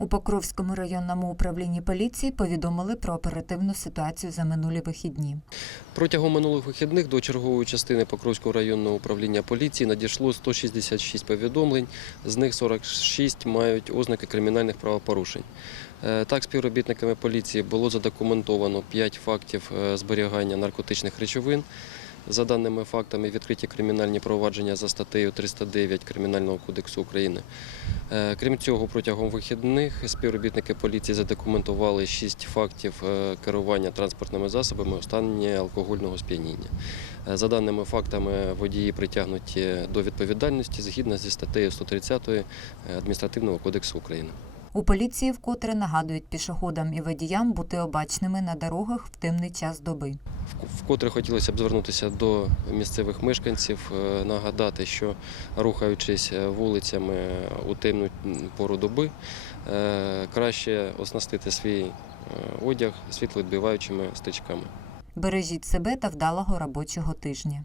У Покровському районному управлінні поліції повідомили про оперативну ситуацію за минулі вихідні. Протягом минулих вихідних до чергової частини Покровського районного управління поліції надійшло 166 повідомлень, з них 46 мають ознаки кримінальних правопорушень. Е, Так, співробітниками поліції було задокументовано 5 фактів е, зберігання наркотичних речовин. За даними фактами, відкриті кримінальні провадження за статтею 309 Кримінального кодексу України. Е, Крім цього, протягом вихідних співробітники поліції задокументували 6 фактів е, керування транспортними засобами у стані алкогольного сп'яніння. Е, За даними фактами, водії притягнуті до відповідальності згідно зі статтею 130 Адміністративного кодексу України. У поліції вкотре нагадують пішоходам і водіям бути обачними на дорогах в темний час доби. Вкотре хотілося б звернутися до місцевих мешканців, е, нагадати, що рухаючись е, вулицями у темну пору доби, е, краще оснастити свій е, одяг світловідбиваючими стрічками. Бережіть себе та вдалого робочого тижня.